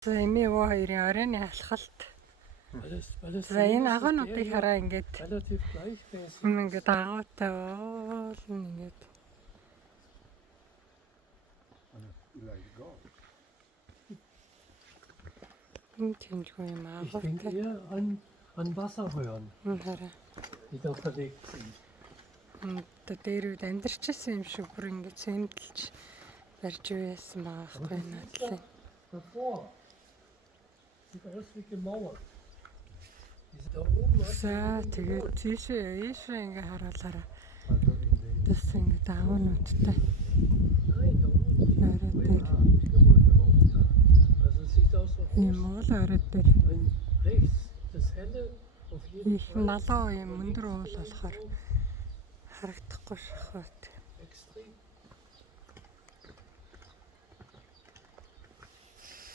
За эми өвөө хоёрын оройн алхалт. За энэ агуунуудыг хараа ингээд ингээд агуутай бол ингээд энэ тэмдгүй юм агуутай. An Wasser hören. Хараа. Die da verlegt sind. Дээр үед амьдарчсэн юм шиг бүр ингээд сэмдэлж барьж байсан байхгүй надлаа. Davor. Sieht aus wie gemauert. Ist da oben was? За тэгээд тийшээ ингээд хараалаараа. Also in den. Тэс ингээд агуунуудтай. Nein, da oben. Нойроо дээр. Also es sieht aus wie Ийм уул орой дээр rechts. Das helle auf jeden их налуу юм өндөр уул болохоор харагдахгүй шахаад. extrem.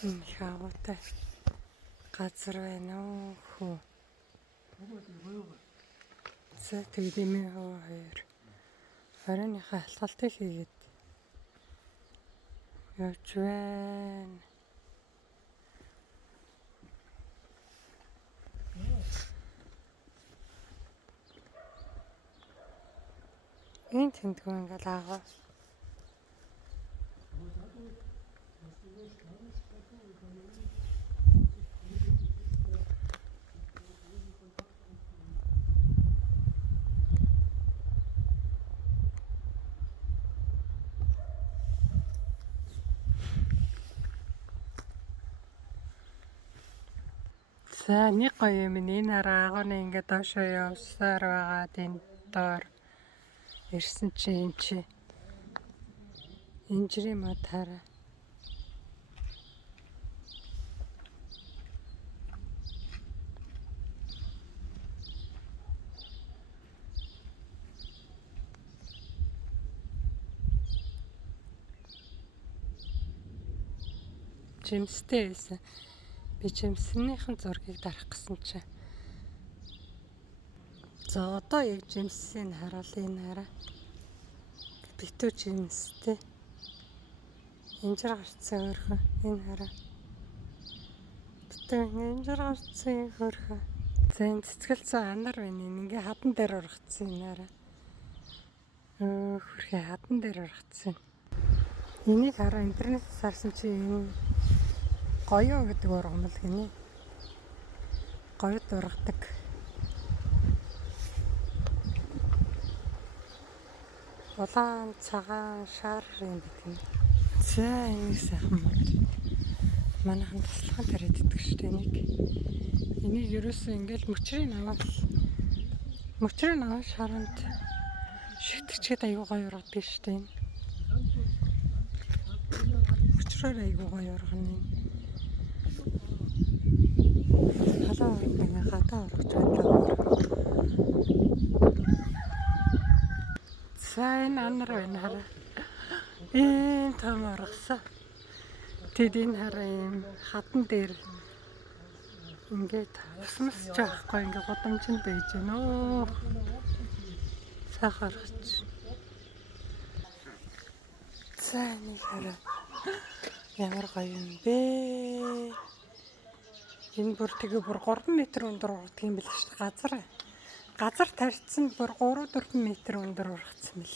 Их агуутай газар байна уу хөө. Guck mal die Röhre. За тэгээд эмээ хөө хоёр оройныхаа алхалтыг хийгээд явж байна. Энэ тэмдгүй ингээл агуу. За нэг гоё юм энэ хараа агууны ингээд доошоо явсаар байгаа энэ доор ирсэн чинь инжирийн мод хараа. Жимстэй байсан. Би жимснийхэн зургийг дарах гэсэн чинь. За одоо яг жимсийг харуул энэ хараа. Битүү жимстэй. Инжир гарцсан хөрхөө энэ хараа. Битүү инжир гарцсан хөрхөө. За энэ цэцгэлцэн анар байна. Ингээ хадан дээр ургацсан энэ хараа. Хөрхөө хадан дээр ургацсан. Энийг хараа интернетээс харсан чи энэ гоёо гэдэг ургамал гинэ. Гоёд ургадаг. Улаан цагаан шар юм гэдэг. За энийг сайхан мод. Манайхан туслахын тарид иддэг шүү дээ энийг. Энийг ерөөсөө ингээл мөчрийн аваа шаранд шитгэчгээд аюу гоё ургадаг шүү дээ. Мөчрөөр аюу гоё ургана. Халаа ингээ гадаа ургаж байлаа. За энэ анар байна хараа. Энэ том ургасан. Тэд энэ хараа юм хадан дээр ингээд усмас жаахгүй ингээ годамжинд байж гэнэ оо. Сахар гарч. За энэ хараа. Ямар гоё юм бэ? Энэ бүр тэгээ бүр 3 м өндөр ургадаг юм биш үү? Газар тарьцсан бүр 3-4 м өндөр ургацсан мэл.